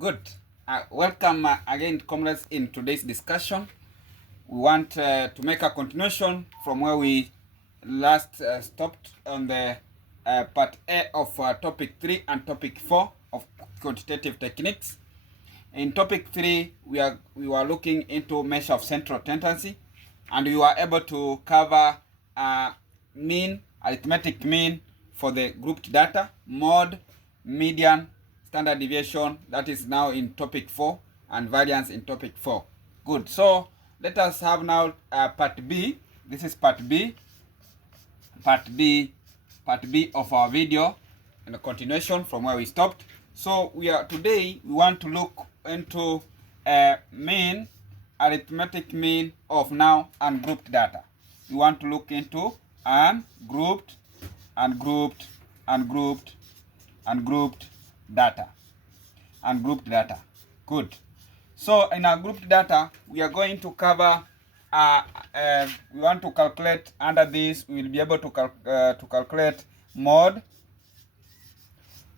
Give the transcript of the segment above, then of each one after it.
Good. Welcome again, comrades, in today's discussion. We want to make a continuation from where we last stopped on the part A of topic 3 and topic 4 of quantitative techniques. In topic 3, we were looking into measure of central tendency, and we were able to cover mean, arithmetic mean for the grouped data, mode, median, standard deviation, that is now in topic 4, and variance in topic 4. Good. So let us have now part B. This is part B of our video, and a continuation from where we stopped. So today we want to look into mean, arithmetic mean of now ungrouped data. We want to look into ungrouped data. Ungrouped data. Good. So in our grouped data, we are going to cover, we want to calculate under this, we will be able to calculate mode.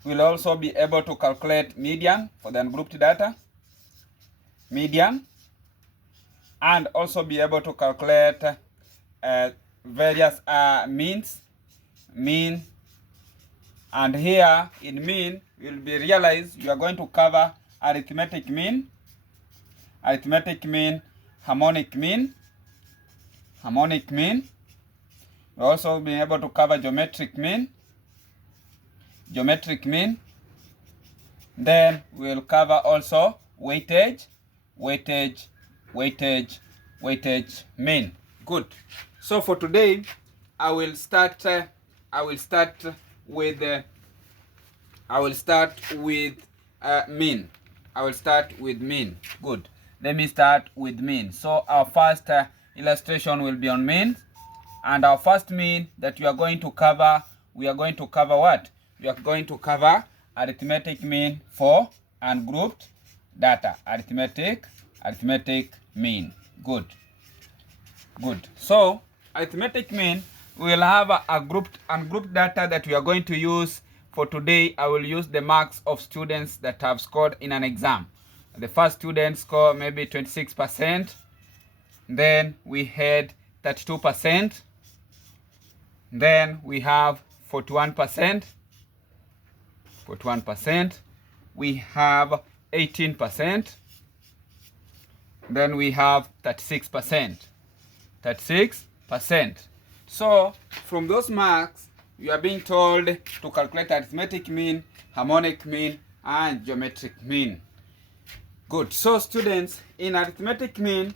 We will also be able to calculate median for the ungrouped data. Median. And also be able to calculate various mean. And here in mean, you will be realized you are going to cover arithmetic mean, harmonic mean. We'll also be able to cover geometric mean. Then we'll cover also weightage mean. Good. So for today, I will start with mean. Good. Let me start with mean. So our first illustration will be on mean, and our first mean that we are going to cover, what? We are going to cover arithmetic mean for ungrouped data. Arithmetic mean. Good. So arithmetic mean, we will have a ungrouped data that we are going to use for today. I will use the marks of students that have scored in an exam. The first student score maybe 26%. Then we had 32%. Then we have 41%. We have 18%. Then we have 36%. So from those marks, you are being told to calculate arithmetic mean, harmonic mean, and geometric mean. Good. So students, in arithmetic mean,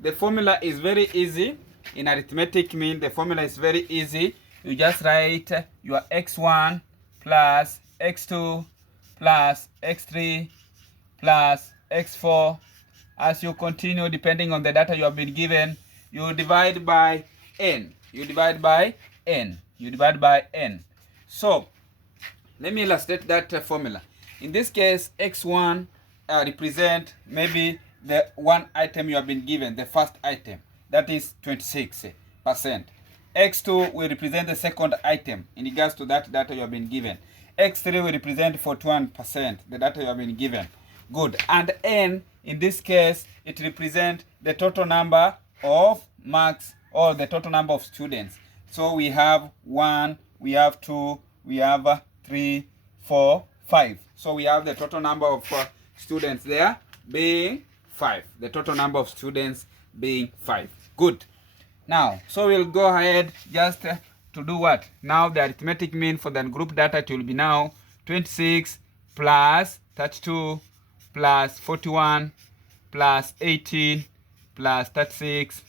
the formula is very easy. You just write your x1 plus x2 plus x3 plus x4. As you continue, depending on the data you have been given, you divide by n. So let me illustrate that formula. In this case, x1 represent maybe the one item you have been given, the first item, that is 26%. x2 will represent the second item in regards to that data you have been given. x3 will represent 41%, the data you have been given. Good. And n, in this case, it represents the total number of marks or the total number of students. So we have 1, we have 2, we have 3, 4, 5. So we have the total number of students there being 5. The total number of students being 5. Good. Now, so we'll go ahead just to do what? Now the arithmetic mean for the group data, it will be now 26 plus 32 plus 41 plus 18 plus 36.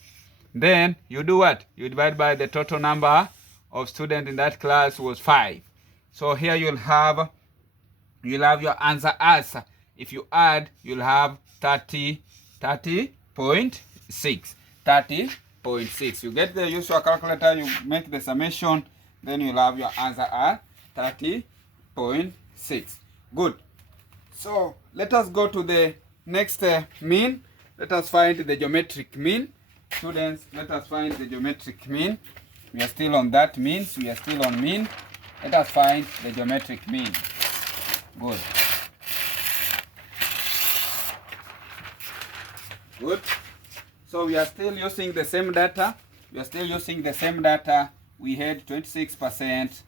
Then you do what? You divide by the total number of students in that class was 5. So here you'll have your answer as, if you add, you'll have 30.6. You get the usual calculator, you make the summation, then you'll have your answer at 30.6. Good. So let us go to the next mean. Let us find the geometric mean. Students, let us find the geometric mean. We are still on that means. We are still on mean. Let us find the geometric mean. Good. Good. So we are still using the same data. We are still using the same data. We had 26%.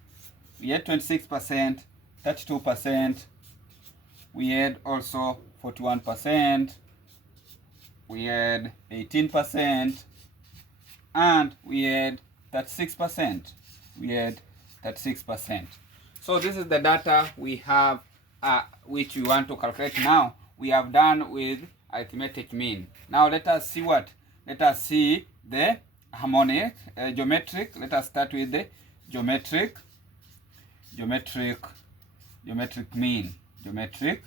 We had 26%, 32%. We had also 41%. We had 18%. And we had 36%. We had 36%. So this is the data we have, which we want to calculate now. We have done with arithmetic mean. Now let us see what? Let us see the harmonic, geometric. Let us start with the geometric mean. Geometric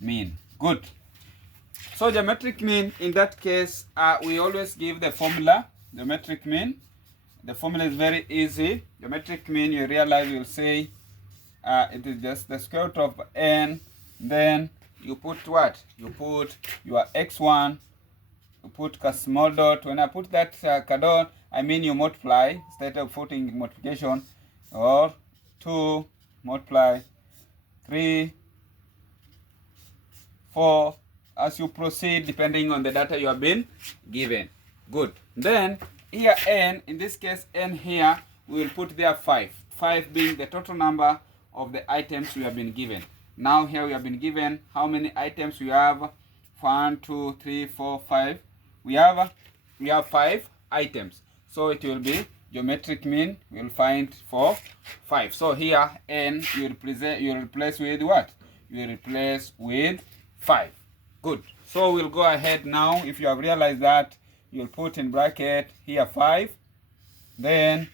mean. Good. So geometric mean, in that case, we always give the formula. Geometric mean. The formula is very easy. Geometric mean, you realize, you'll say it is just the square root of n. Then you put what? You put your x1. You put a small dot. When I put that dot, I mean you multiply instead of putting multiplication. Or 2 multiply 3, 4, as you proceed depending on the data you have been given. Good. Then here n, in this case n here, we will put there 5. 5 being the total number of the items we have been given. Now here we have been given how many items we have? 1, 2, 3, 4, 5. We have 5 items. So it will be geometric mean. We'll find for 5. So here n you replace with what? You replace with 5. Good. So we'll go ahead now. If you have realized that, you'll put in bracket here 5. Then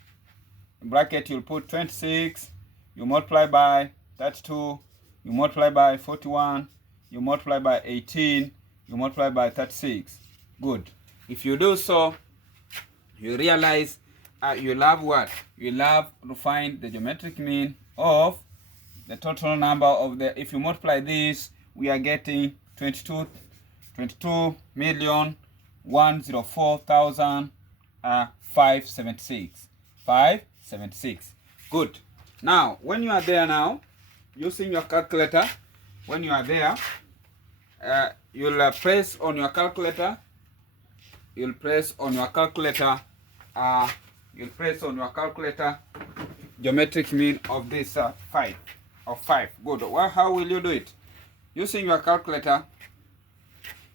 in bracket you'll put 26. You multiply by 32. You multiply by 41. You multiply by 18. You multiply by 36. Good. If you do so, you realize you'll have what? You'll have to find the geometric mean of the total number of the, if you multiply this, we are getting 22,104,576. Good. Now, when you are there now, using your calculator, when you are there, you'll press on your calculator. You'll press on your calculator. You'll press on your calculator geometric mean of this 5. Good. Well, how will you do it? Using your calculator,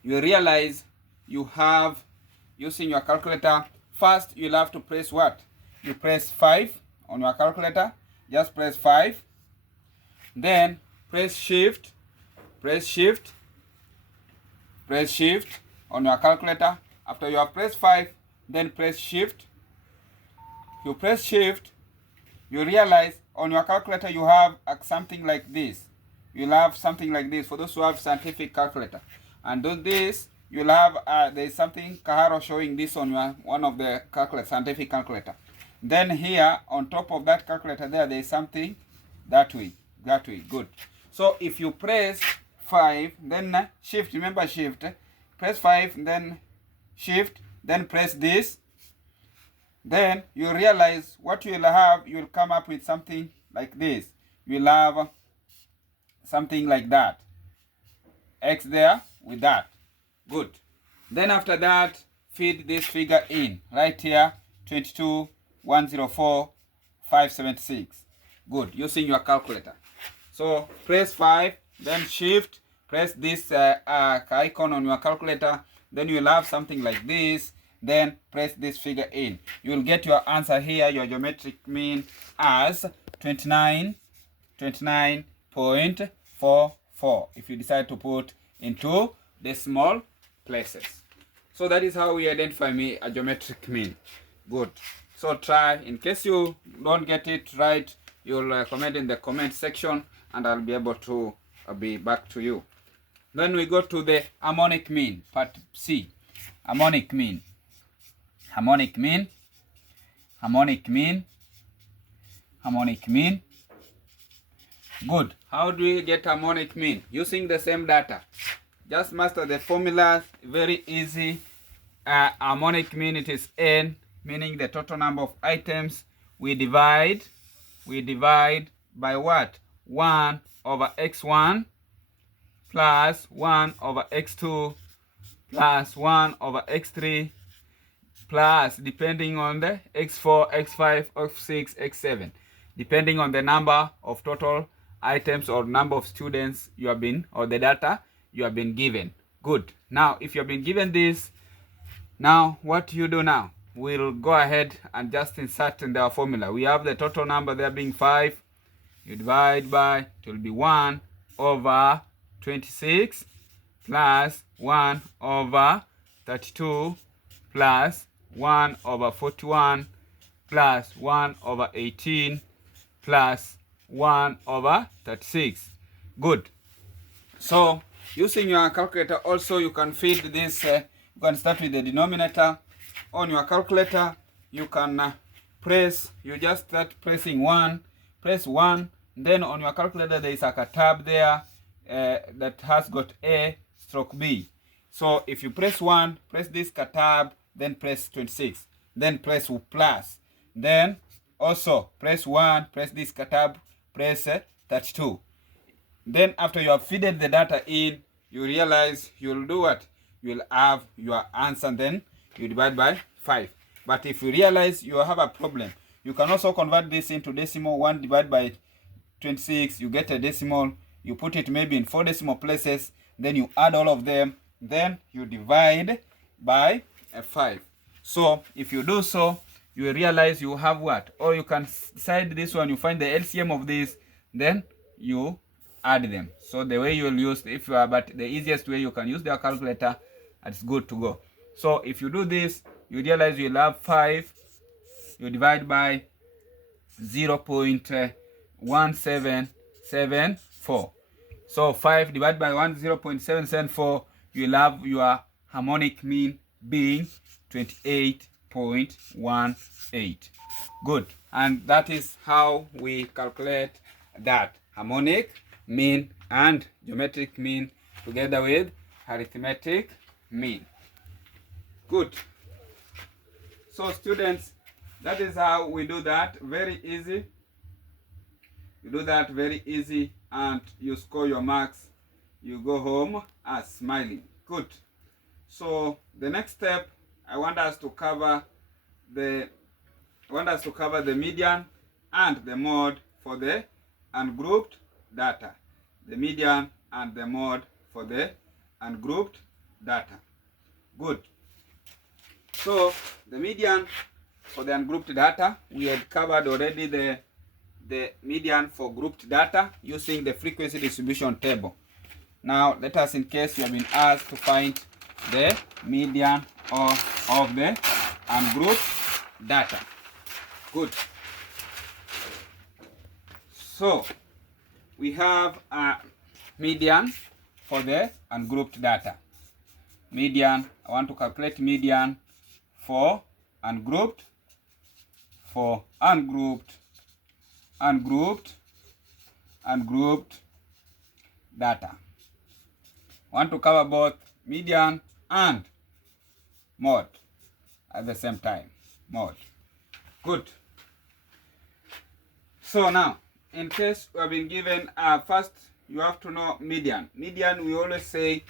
you realize you have, using your calculator, first you'll have to press what? You press 5 on your calculator. Just press 5. Then press shift. Press shift on your calculator. After you have pressed 5, then press shift. You press shift, you realize on your calculator you have something like this. You'll have something like this for those who have scientific calculator. And on this, you'll have there's something Kaharo showing this on your one of the scientific calculator. Then here on top of that calculator there is something that way. Good. So if you press 5, then shift, remember shift, press 5, then shift, then press this, then you realize what you'll have, you'll come up with something like this. You'll have something like that, x there with that. Good. Then after that, feed this figure in right here, 22,104,576. Good, using your calculator. So press 5, then shift, press this icon on your calculator, then you'll have something like this. Then press this figure in. You'll get your answer here, your geometric mean, as 29.44 if you decide to put into decimal places. So that is how we identify a geometric mean. Good. So try. In case you don't get it right, you'll comment in the comment section and I'll be able to be back to you. Then we go to the harmonic mean, part C. Harmonic mean. Good. How do we get harmonic mean? Using the same data. Just master the formulas. Very easy. Harmonic mean, it is n, meaning the total number of items. We divide by what? 1 over x1 plus 1 over x2 plus 1 over x3 plus, depending on the x4, x5, x6, x7, depending on the number of total items or number of students you have been, or the data you have been given. Good. Now, if you have been given this, now what you do now? We'll go ahead and just insert in the formula. We have the total number there being 5. You divide by, it will be 1 over 26 plus 1 over 32 plus 1 over 41 plus 1 over 18 plus 1 over 36. Good. So using your calculator also, you can feed this. You can start with the denominator. On your calculator, you can you just start pressing 1, press 1. Then on your calculator, there is like a tab there that has got A stroke B. So if you press 1, press this tab, then press 26, then press plus. Then also press 1, press this tab, press 32. Then after you have fed the data in, you realize you'll do what? You'll have your answer, and then you divide by 5. But if you realize you have a problem, you can also convert this into decimal. 1 divided by 26, you get a decimal. You put it maybe in 4 decimal places, then you add all of them, then you divide by 5. So if you do so, you realize you have what? Or you can side this one, you find the LCM of this, then you add them. So the way you'll use, if you are, but the easiest way, you can use the calculator, and it's good to go. So if you do this, you realize you'll have 5, you divide by 0.1774. So 5 divided by 0.774, you'll have your harmonic mean being 28.18. Good. And that is how we calculate that harmonic mean and geometric mean together with arithmetic mean. Good. So students, that is how we do that. Very easy. You do that very easy, and you score your marks. You go home as smiling. Good. So the next step, I want us to cover the median and the mode for the ungrouped data. The median and the mode for the ungrouped data. Good. So the median for the ungrouped data, we had covered already the median for grouped data using the frequency distribution table. Now let us, in case you have been asked to find the median of the ungrouped data. Good. So we have a median for the ungrouped data. Median, I want to calculate median for ungrouped data. I want to cover both median and mode at the same time. Mode. Good. So now, in case we have been given, first you have to know median. Median, we always say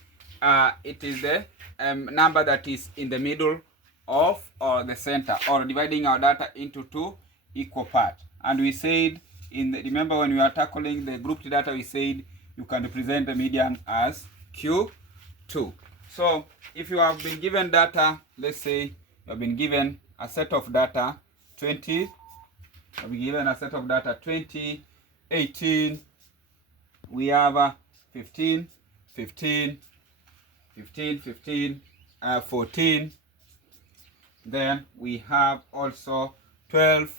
it is the number that is in the middle of or the center, or dividing our data into 2 equal parts. And we said, remember when we are tackling the grouped data, we said you can represent the median as Q2. So if you have been given data, let's say you have been given a set of data 20, 18, we have 15, 14, then we have also 12,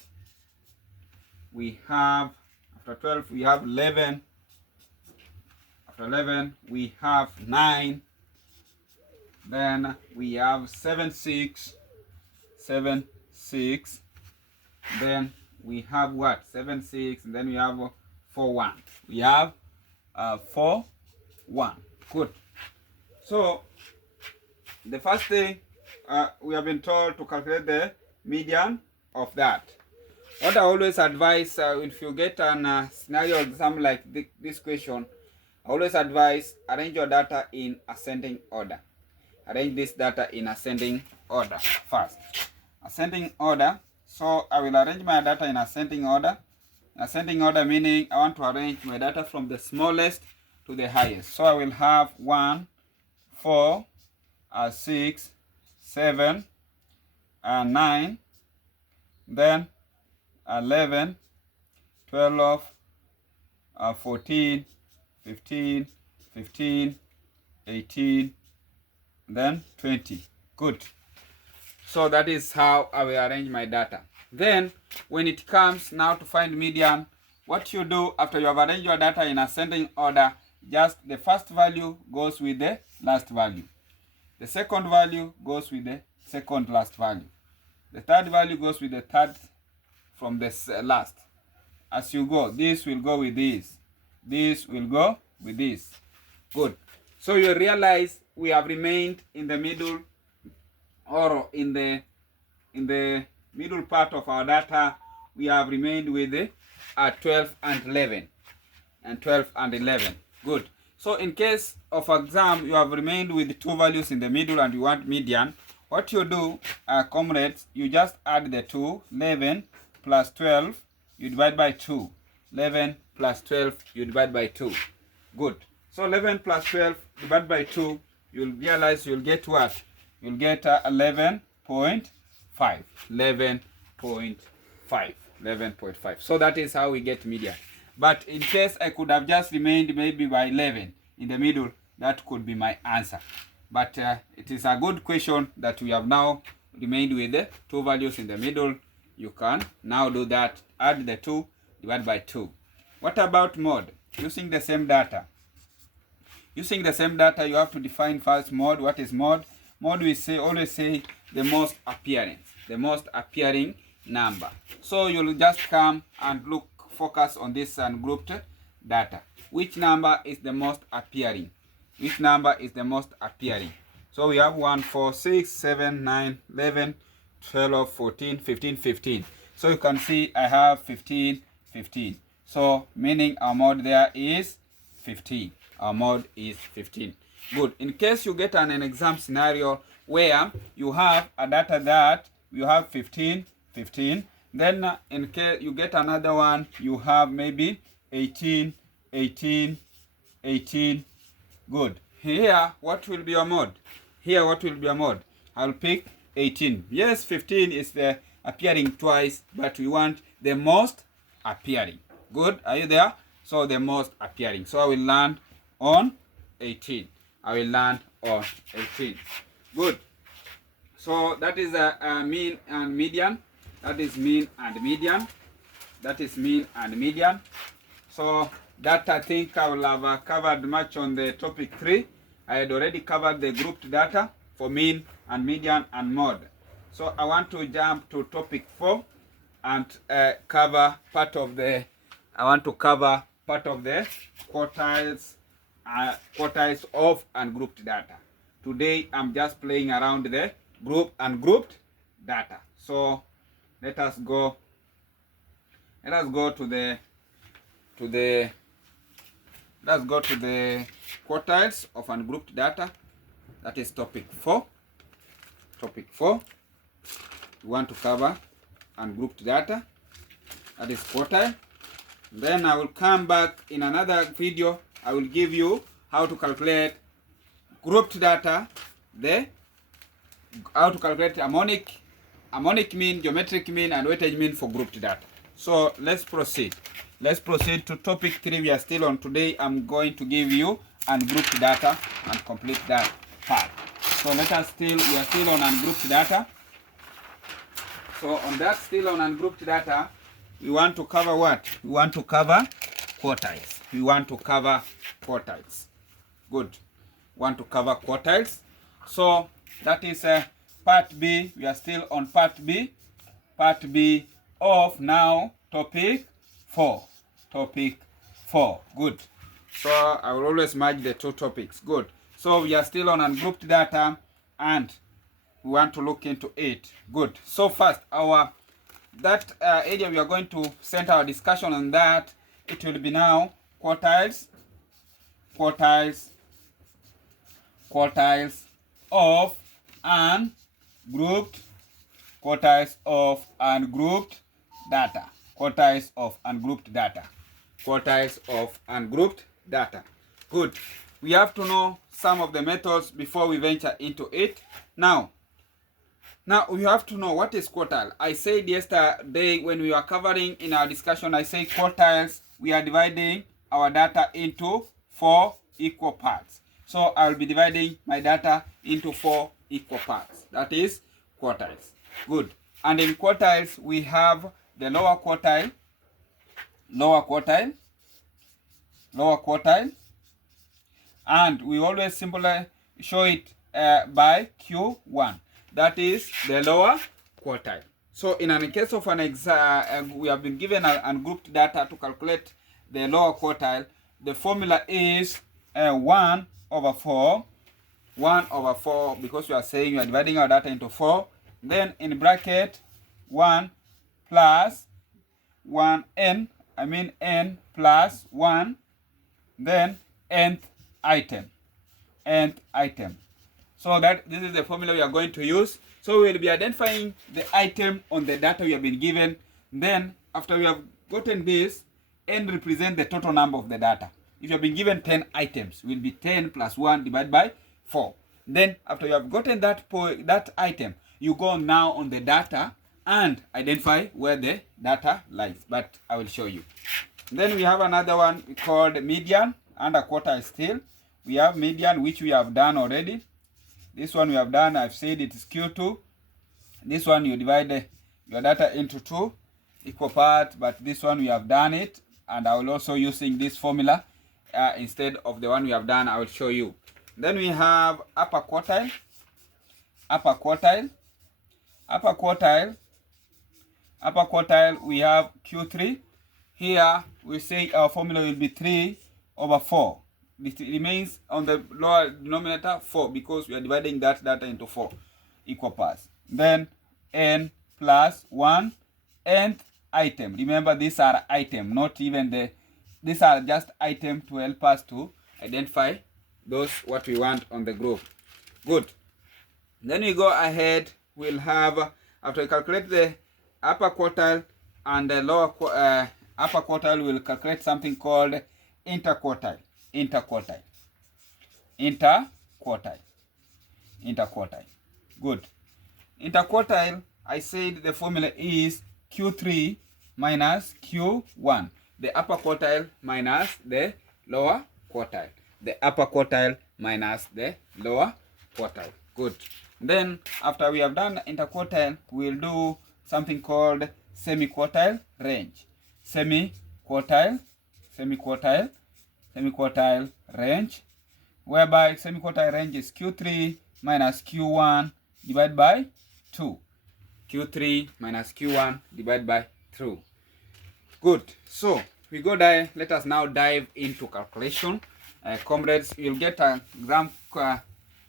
we have, after 12 we have 11, after 11 we have 9, then we have 7, 6, then we have what? 7, 6, and then we have 4, 1. We have 4, 1. Good. So the first thing, we have been told to calculate the median of that. What I always advise, if you get an scenario exam like this question, I always advise arrange your data in ascending order. arrange this data in ascending order first. Ascending order. So I will arrange my data in ascending order. Ascending order meaning I want to arrange my data from the smallest to the highest. So I will have 1, 4, 6, 7, 9, then 11, 12, 14, 15, 15, 18, then 20. Good. So that is how I will arrange my data. Then when it comes now to find median, what you do after you have arranged your data in ascending order, just the first value goes with the last value. The second value goes with the second last value. The third value goes with the third from the last. As you go, this will go with this. This will go with this. Good. So you realize we have remained in the middle, or in the middle part of our data. We have remained with the 12 and 11. And 12 and 11. Good. So in case of exam, you have remained with two values in the middle and you want median. What you do, comrades, you just add the two. 11 plus 12, you divide by 2. 11 plus 12, you divide by 2. Good. So 11 plus 12 divided by 2, you'll realize you'll get what? You'll get 11.5. 11.5. 11.5. So that is how we get median. But in case I could have just remained maybe by 11 in the middle, that could be my answer. But it is a good question that we have now remained with the two values in the middle. You can now do that. Add the 2, divide by 2. What about mode? Using the same data. Using the same data, you have to define first mode. What is mode? Mode, we always say the most appearing number. So you'll just come and focus on this ungrouped data. Which number is the most appearing? Which number is the most appearing? So we have 1, 4, 6, 7, 9, 11, 12, 14, 15, 15. So you can see I have 15, 15. So meaning our mode there is 15. Our mode is 15. Good. In case you get an exam scenario where you have a data that you have 15, 15. Then in case you get another one, you have maybe 18, 18, 18. Good. Here, what will be your mode? Here, what will be your mode? I'll pick 18. Yes, 15 is the appearing twice, but we want the most appearing. Good. Are you there? So the most appearing. So I will land on 18. I will land on 18. Good. So that is a mean and median. That is mean and median. That is mean and median. So that I think I will have covered much on the topic 3. I had already covered the grouped data for mean and median and mode. So I want to jump to topic 4 and cover part of the quartiles, quartiles of ungrouped data. Today I'm just playing around the group and grouped data. So let us go to the quartiles of ungrouped data. That is topic 4. Topic 4. We want to cover ungrouped data. That is quartile. Then I will come back in another video. I will give you how to calculate grouped data, how to calculate harmonic mean, geometric mean, and weightage mean for grouped data. So let's proceed. Let's proceed to topic 3. We are still on. Today I'm going to give you ungrouped data and complete that part. So we are still on ungrouped data. So on that, still on ungrouped data, we want to cover what? We want to cover quartiles. We want to cover quartiles. Good. Want to cover quartiles. So that is part B. We are still on part B. Part B of now topic 4. Topic 4. Good. So I will always merge the two topics. Good. So we are still on ungrouped data and we want to look into it. Good. So first, that area we are going to center our discussion on that. It will be now quartiles of ungrouped quartiles of ungrouped data. Quartiles of ungrouped data. Quartiles of ungrouped data. Good. We have to know some of the methods before we venture into it. Now we have to know what is quartile. I said yesterday when we were covering in our discussion, I said quartiles, we are dividing our data into 4 equal parts. So I will be dividing my data into 4 equal parts. That is quartiles. Good. And in quartiles, we have the lower quartile, and we always simply show it by Q1. That is the lower quartile. So in the case of we have been given ungrouped data to calculate the lower quartile. The formula is 1 over 4. 1 over 4, because we are saying we are dividing our data into 4. Then in bracket 1 plus 1n, n plus 1, then nth item. So that this is the formula we are going to use. So we will be identifying the item on the data we have been given. Then after we have gotten this, n represents the total number of the data. If you have been given 10 items, it will be 10 plus 1 divided by 4. Then after you have gotten that item, you go now on the data and identify where the data lies. But I will show you. Then we have another one called median and a quartile still. We have median, which we have done already. This one we have done, I've said it is Q2. This one you divide your data into 2 equal parts, but this one we have done it, and I will also using this formula instead of the one we have done. I will show you. Then we have upper quartile. We have Q3. Here we say our formula will be 3 over 4. It remains on the lower denominator 4 because we are dividing that data into 4 equal parts. Then n plus 1 nth item. Remember, these are item, not even these are just item to help us to identify those what we want on the group. Good. Then we go ahead. We'll have, after we calculate the upper quartile and the lower upper quartile, we'll calculate something called interquartile. Good. Interquartile, I said the formula is Q3 minus Q1. The upper quartile minus the lower quartile. The upper quartile minus the lower quartile. Good. Then after we have done interquartile, we'll do something called semi-quartile range. Semi-quartile range, whereby semi-quartile range is Q3 minus Q1 divided by 2. Q3 minus Q1 divided by 2. Good. So we go there. Let us now dive into calculation. Comrades, you'll get a exam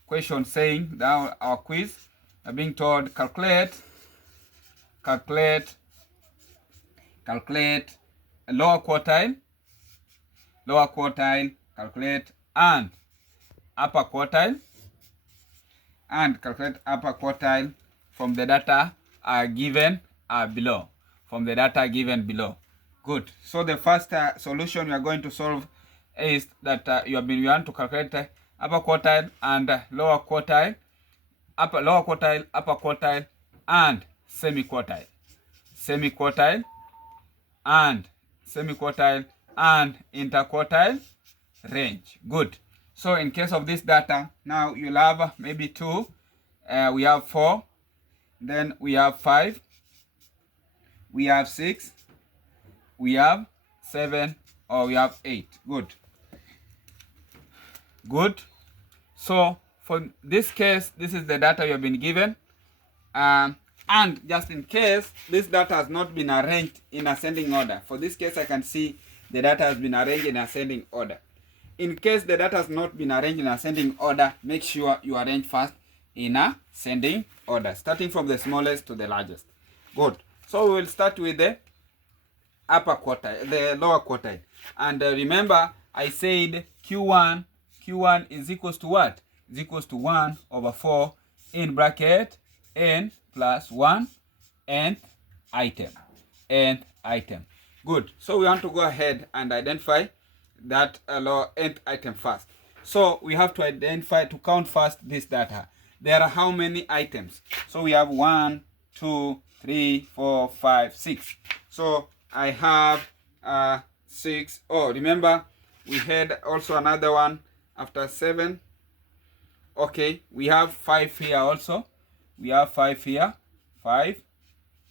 question saying that our quiz are being told calculate lower quartile, calculate and upper quartile, and calculate upper quartile from the data given below. Good. So the first solution we are going to solve is that you want to calculate upper quartile and lower quartile, lower quartile, upper quartile, and semi-quartile and interquartile range. Good. So in case of this data, now you'll have maybe 2, we have 4, then we have 5, we have 6, we have 7, or we have 8. Good. So for this case, this is the data you have been given, and just in case this data has not been arranged in ascending order. For this case, I can see the data has been arranged in ascending order. In case the data has not been arranged in ascending order, make sure you arrange first in ascending order, starting from the smallest to the largest. Good. So we will start with the upper quartile, the lower quartile. And remember, I said Q1 is equals to what? is equals to 1 over 4 in bracket n plus 1 nth item. Nth item. Good. So we want to go ahead and identify that lower nth item first. So we have to identify, to count first this data. There are how many items? So we have 1, 2, 3, 4, 5, 6. So I have 6. Oh, remember we had also another one after 7. Okay, we have 5 here also. We have 5 here. 5.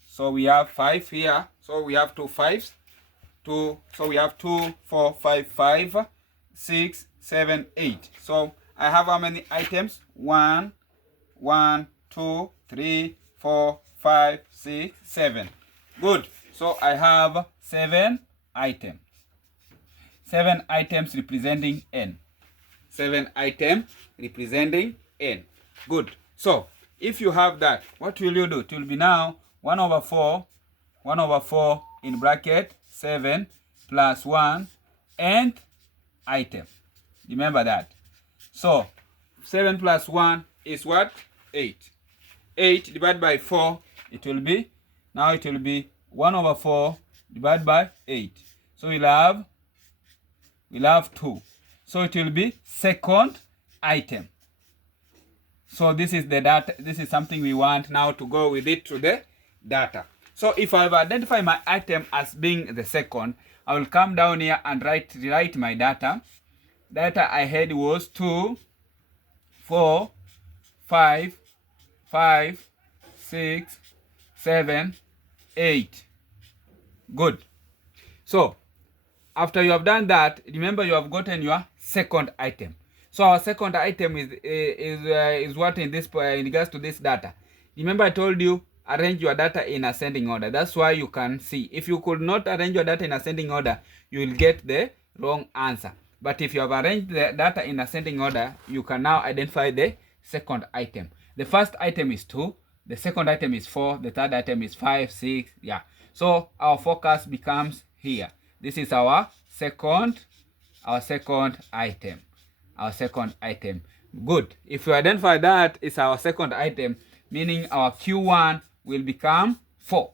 So we have 5 here. So we have 2 5s. 2. So we have 2, 4, 5, 5, 6, 7, 8. So I have how many items? 1, 2, 3, 4, 5, 6, 7. Good. So I have 7 items. 7 items representing n. 7 items representing n. Good. So if you have that, what will you do? It will be now 1 over 4 in bracket 7 plus 1 nth item. Remember that. So 7 plus 1 is what? 8. 8 divided by 4, it will be 1 over 4 divided by 8. So we'll have 2. So it will be second item. So this is the data. This is something we want now to go with it to the data. So if I've identified my item as being the second, I will come down here and write my data. Data I had was 2, 4, 5, 6, 7, 8. Good. So after you have done that, remember you have gotten your second item. So our second item is what in regards to this data. Remember I told you arrange your data in ascending order. That's why you can see. If you could not arrange your data in ascending order, you will get the wrong answer. But if you have arranged the data in ascending order, you can now identify the second item. The first item is 2. The second item is 4. The third item is 5, 6. Yeah. So our focus becomes here. This is our second item. Our second item. Good. If you identify that is our second item, meaning our Q1 will become 4.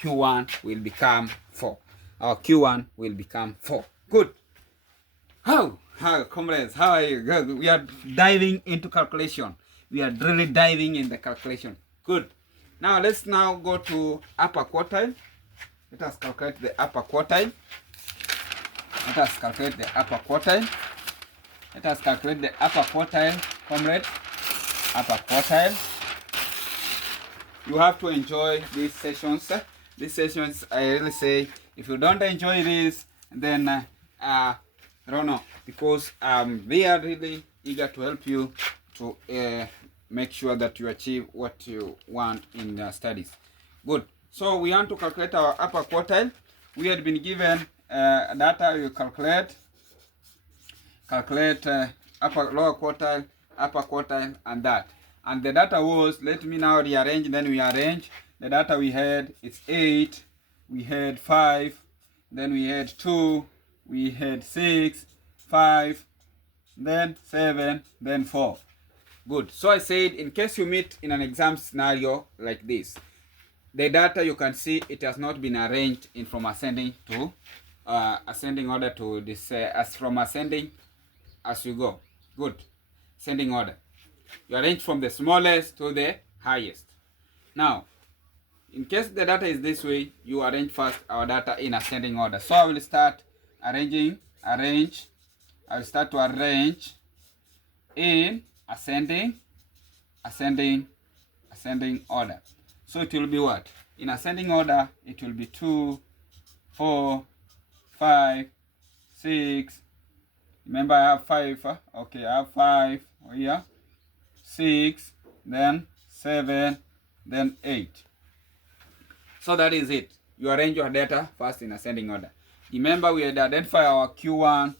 Q1 will become 4. Our Q1 will become 4. Good. How comrades, how are you? Good. We are diving into calculation. We are really diving in the calculation. Good. Now let's go to upper quartile. Let us calculate the upper quartile. Let us calculate the upper quartile. Let us calculate the upper quartile, comrade. Upper quartile. You have to enjoy these sessions. These sessions, I really say, if you don't enjoy this, then I don't know, because we are really eager to help you to make sure that you achieve what you want in the studies. Good. So we want to calculate our upper quartile. We had been given data. You calculate lower quartile, upper quartile, and that. And the data was, let me now rearrange. Then we arrange the data we had. It's 8. We had 5. Then we had 2. We had 6, 5, then 7, then 4. Good. So I said, in case you meet in an exam scenario like this, the data you can see it has not been arranged in from ascending to ascending order to this as from ascending as you go. Good. Ascending order. You arrange from the smallest to the highest. Now, in case the data is this way, you arrange first our data in ascending order. So I will start arrange. I will start to arrange in ascending order. So it will be what? In ascending order, it will be 2, 4, 5, 6. Remember I have 5. Okay, I have 5 here. 6, then 7, then 8. So that is it. You arrange your data first in ascending order. Remember we had identified our Q1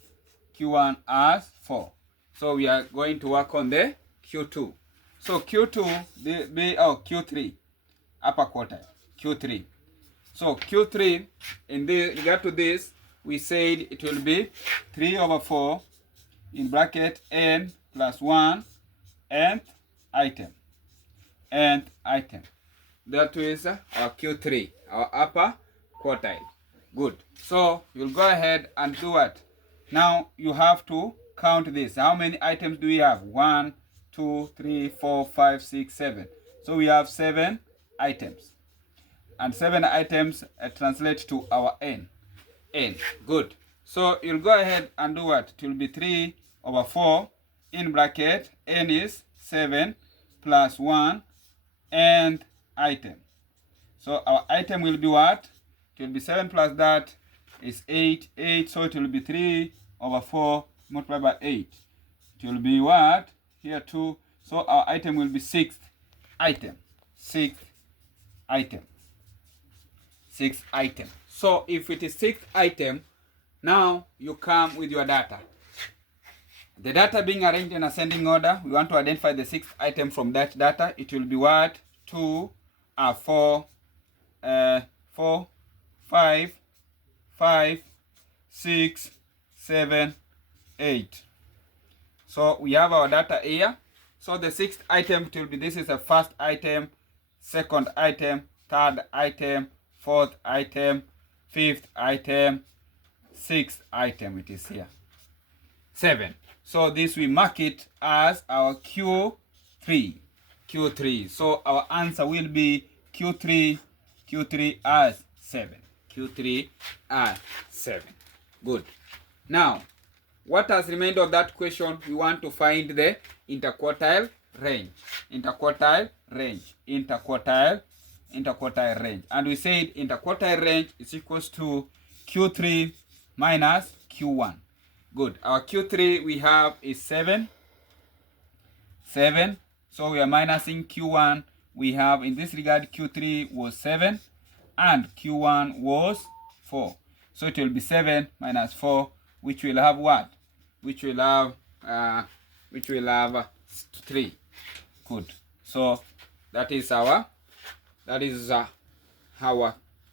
as 4. So we are going to work on the Q2. So Q2 Q3 upper quartile. Q3. So Q3 in regard to this, we said it will be 3 over 4 in bracket n plus 1 nth item. Nth item. That is our Q3, our upper quartile. Good. So you'll go ahead and do what? Now you have to count this. How many items do we have? 1, 2, 3, 4, 5, 6, 7. So we have 7 items. And 7 items translate to our n. N. Good. So you'll go ahead and do what? It will be 3 over 4 in bracket. N is 7 plus 1 and item. So our item will be what? It will be 7 plus that is 8. 8. So it will be 3 over 4 multiplied by 8. It will be what? Here 2. So our item will be 6th item. 6th item. 6th item. So if it is 6th item, now you come with your data. The data being arranged in ascending order, we want to identify the 6th item from that data. It will be what? 2, 4, 4, 5, 5, 6, 7, 8. So we have our data here. So the 6th item will be, this is the first item, second item, third item, fourth item, fifth item, sixth item. It is here. 7. So this we mark it as our Q3. Q3. So our answer will be Q3 as 7. Q3 as 7. Good. Now, what has remained of that question? We want to find the interquartile range. Interquartile range. Interquartile range. And we said interquartile range is equals to Q3 minus Q1. Good. Our Q3 we have is 7. 7. So we are minusing Q1. We have, in this regard, Q3 was 7 and Q1 was 4. So it will be 7 minus 4, which will have what? Which will have 3. Good. So that is our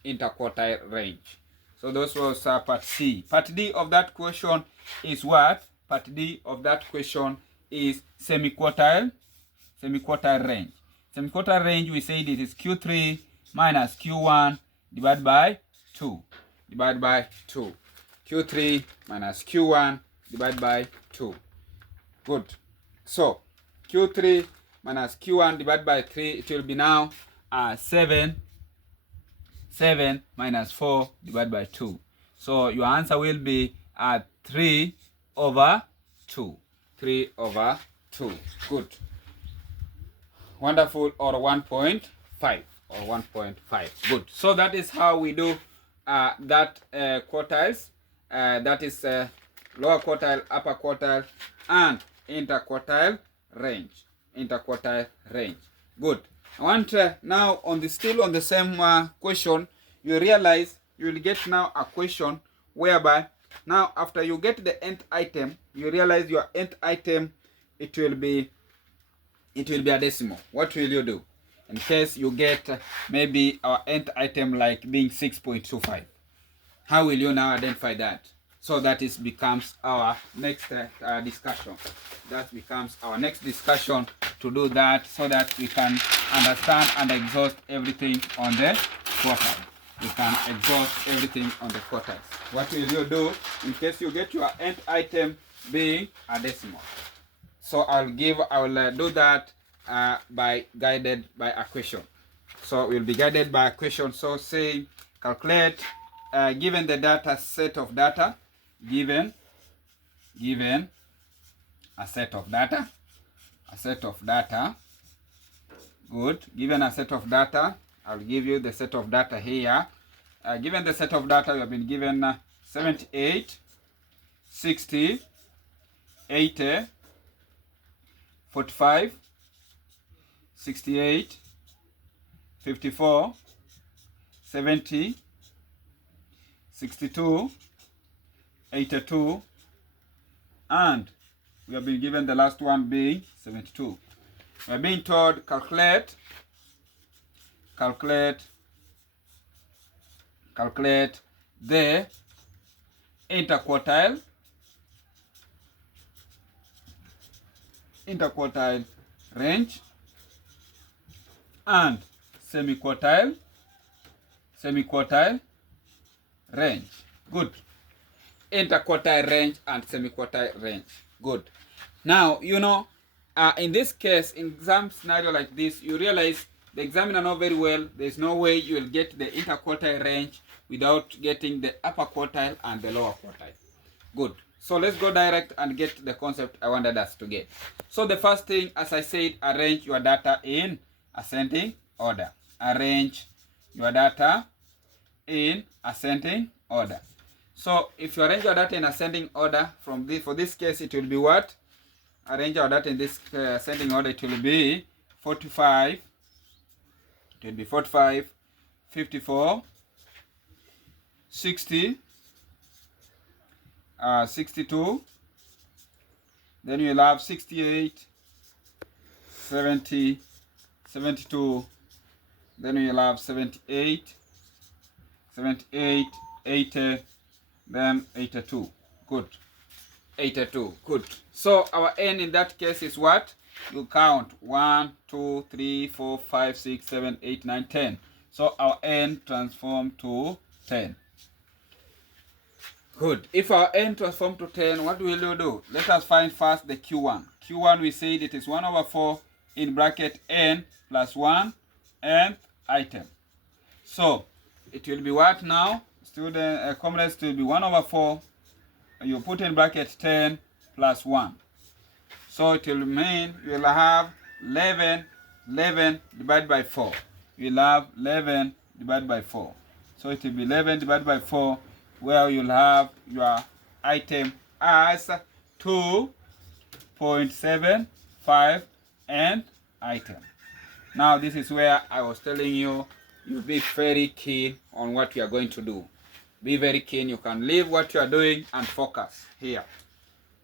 interquartile range. So those was part C. Part D of that question is what? Part D of that question is semi-quartile range. Semi-quartile range, we said it is Q3 minus Q1 divided by 2. Divided by 2. Q3 minus Q1 divided by 2. Good. So Q3 minus Q1 divided by 3, it will be now 7 minus 4 divided by 2. So your answer will be 3 over 2. 3 over 2. Good. Wonderful. Or 1.5. Or 1.5. Good. So that is how we do that quartiles. That is lower quartile, upper quartile, and interquartile range. Interquartile range. Good. I want now still on the same question, you realize you will get now a question whereby now after you get the nth item, you realize your nth item, it will be a decimal. What will you do? In case you get maybe our nth item like being 6.25. How will you now identify that? So that becomes our next discussion. That becomes our next discussion to do that, so that we can understand and exhaust everything on the quartile. We can exhaust everything on the quartiles. What will you do in case you get your nth item being a decimal? So I will do that guided by a question. So we'll be guided by a question. So say calculate given the data set of data. Given a set of data. Good. Given a set of data, I'll give you the set of data here. Given the set of data, we have been given 78, 60, 80, 45, 68, 54, 70, 62, 82, and we have been given the last one being 72. We are being told calculate the interquartile range, and semi-quartile, semi-quartile range. Good. Interquartile range and semi-quartile range. Good. Now, you know, in this case, in exam scenario like this, you realize the examiner knows very well there's no way you will get the interquartile range without getting the upper quartile and the lower quartile. Good. So let's go direct and get the concept I wanted us to get. So the first thing, as I said, arrange your data in ascending order. Arrange your data in ascending order. So if you arrange your data in ascending order, from this, for this case, it will be what? Arrange your data in this ascending order. It will be 45. It will be 45, 54, 60, 62. Then you'll have 68, 70, 72. Then you'll have 78, 78, 80. Then 82. Good. 82. Good. So our n in that case is what? You count 1, 2, 3, 4, 5, 6, 7, 8, 9, 10. So our n transform to 10. Good. If our n transform to 10, what will you do? Let us find first the q1. Q1, we said it is 1 over 4 in bracket n plus 1 nth item. So it will be what now? Student comrades will be 1 over 4. You put in bracket 10 plus 1. So it will mean you will have 11 divided by 4. You will have 11 divided by 4. So it will be 11 divided by 4, where you'll have your item as 2.75 and item. Now this is where I was telling you, you'll be very keen on what you are going to do. Be very keen. You can leave what you are doing and focus here.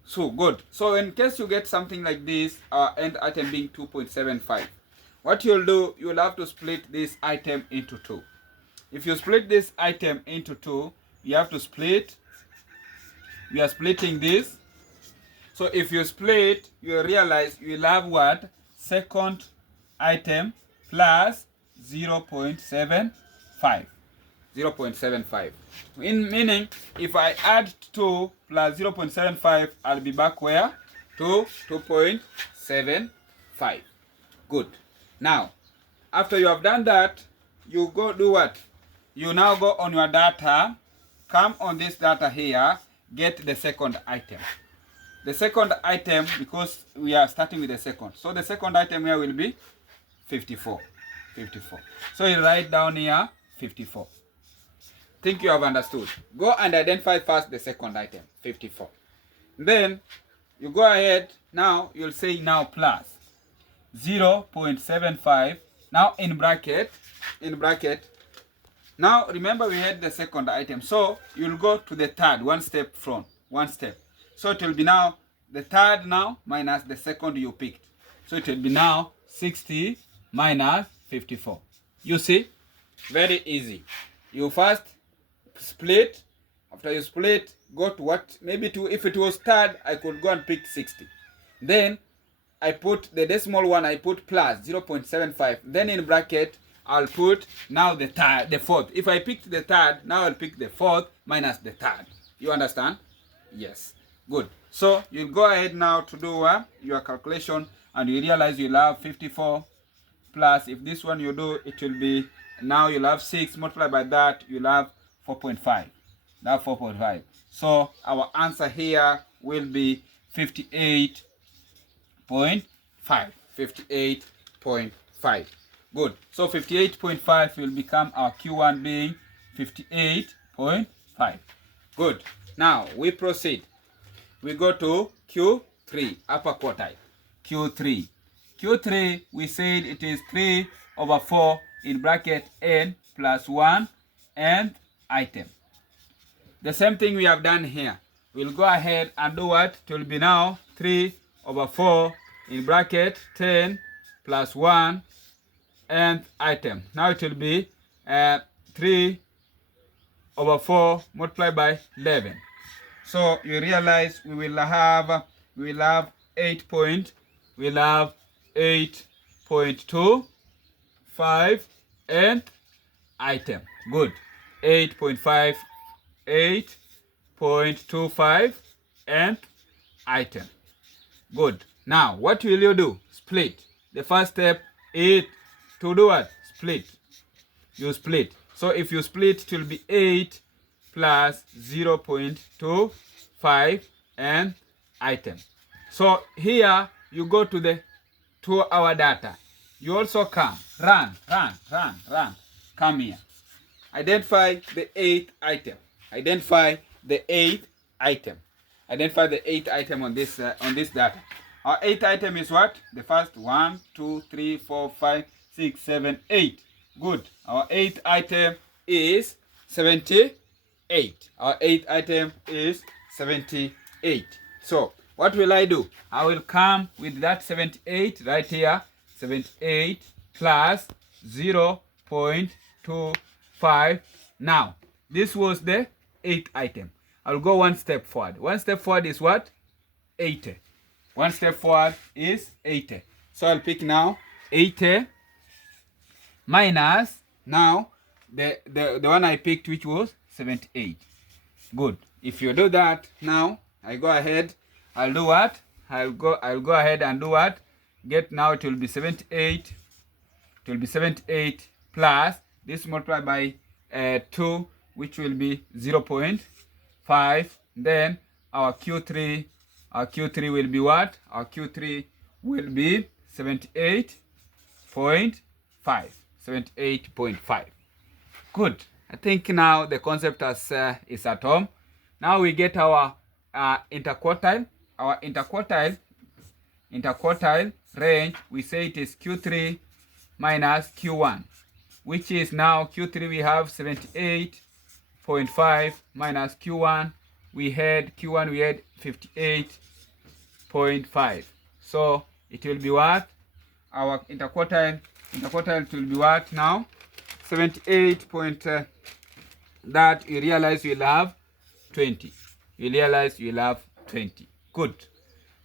So good. So in case you get something like this, our end item being 2.75, what you'll do, you'll have to split this item into 2. If you split this item into 2, you have to split. We are splitting this. So if you split, you realize you will have what? Second item plus 0.75. 0.75. Meaning, if I add 2 plus 0.75, I'll be back where? To 2.75. Good. Now, after you have done that, you go do what? You now go on your data, come on this data here, get the second item. The second item, because we are starting with the second. So the second item here will be 54. 54. So you write down here 54. Think you have understood. Go and identify first the second item, 54. Then you go ahead. Now you'll say now plus 0.75. Now in bracket. Now remember we had the second item. So you'll go to the third, one step from, one step. So it will be now the third now minus the second you picked. So it will be now 60 minus 54. You see? Very easy. You first split. After you split, go to what? Maybe to, if it was third, I could go and pick 60. Then I put the decimal one, I put plus 0.75. Then in bracket, I'll put now the third, the fourth. If I picked the third, now I'll pick the fourth minus the third. You understand? Yes. Good. So you'll go ahead now to do your calculation, and you realize you'll have 54 plus, if this one you do, it will be, now you'll have 6 multiplied by that, you'll have 4.5. Now 4.5. So our answer here will be 58.5. 58.5. Good. So 58.5 will become our Q1 being 58.5. Good. Now we proceed. We go to Q3, upper quartile. Q3. Q3, we said it is 3 over 4 in bracket n plus 1 and item. The same thing we have done here. We'll go ahead and do what? It will be now 3 over 4 in bracket 10 plus 1 and item. Now it will be 3 over 4 multiplied by 11. So you realize we will have 8 8.25 nth item. Good. 8.5, 8.25 nth item. Good. Now, what will you do? Split. The first step is to do what? Split. You split. So if you split, it will be 8 plus 0.25 nth item. So here you go to our data. You also come. Run. Come here. Identify the 8th item. Identify the 8th item. Identify the 8th item on this data. Our 8th item is what? The first 1, 2, 3, 4, 5, 6, 7, 8. Good. Our 8th item is 78. Our 8th item is 78. So what will I do? I will come with that 78 right here. 78 plus 0.25. Now, this was the 8th item. I'll go one step forward. One step forward is what? 80. One step forward is 80. So I'll pick now 80 minus now the one I picked, which was 78. Good. If you do that now, I go ahead. I'll do what? I'll go ahead and do what? Get now, it will be 78. It will be 78 plus this multiplied by 2, which will be 0.5. Then our Q3 will be what? Our Q3 will be 78.5. 78.5. Good. I think now the concept is at home. Now we get our interquartile. Our interquartile range, we say it is Q3 minus Q1, which is now Q3 we have 78.5 minus Q1 we had 58.5. So it will be what? Our interquartile it will be what now? 78 point that you realize you'll have 20. You realize you'll have 20. Good.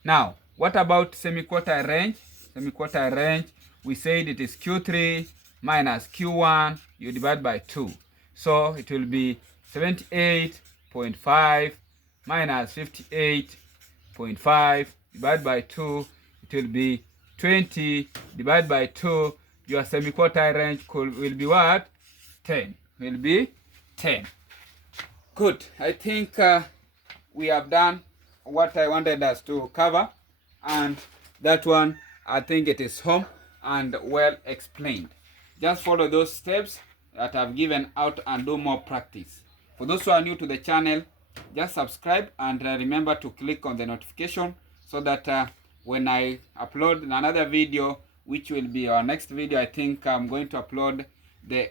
Now, what about semi-quartile range? Semi-quartile range, we said it is Q3 minus Q1, you divide by 2. So it will be 78.5 minus 58.5 divided by 2. It will be 20 divided by 2. Your semi-quartile range will be what? 10. Will be 10. Good. I think we have done what I wanted us to cover, and that one, I think it is home and well explained. Just follow those steps that I've given out and do more practice. For those who are new to the channel, just subscribe and remember to click on the notification so that when I upload another video, which will be our next video, I think I'm going to upload the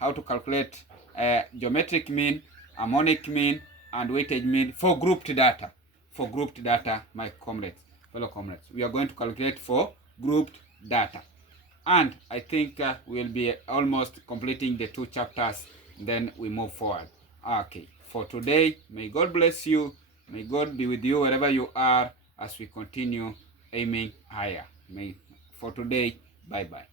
how to calculate geometric mean, harmonic mean, and weightage mean for grouped data. For grouped data, my comrades, fellow comrades, we are going to calculate for grouped data. And I think we'll be almost completing the 2 chapters, then we move forward. Okay, for today, may God bless you. May God be with you wherever you are as we continue aiming higher. For today, bye-bye.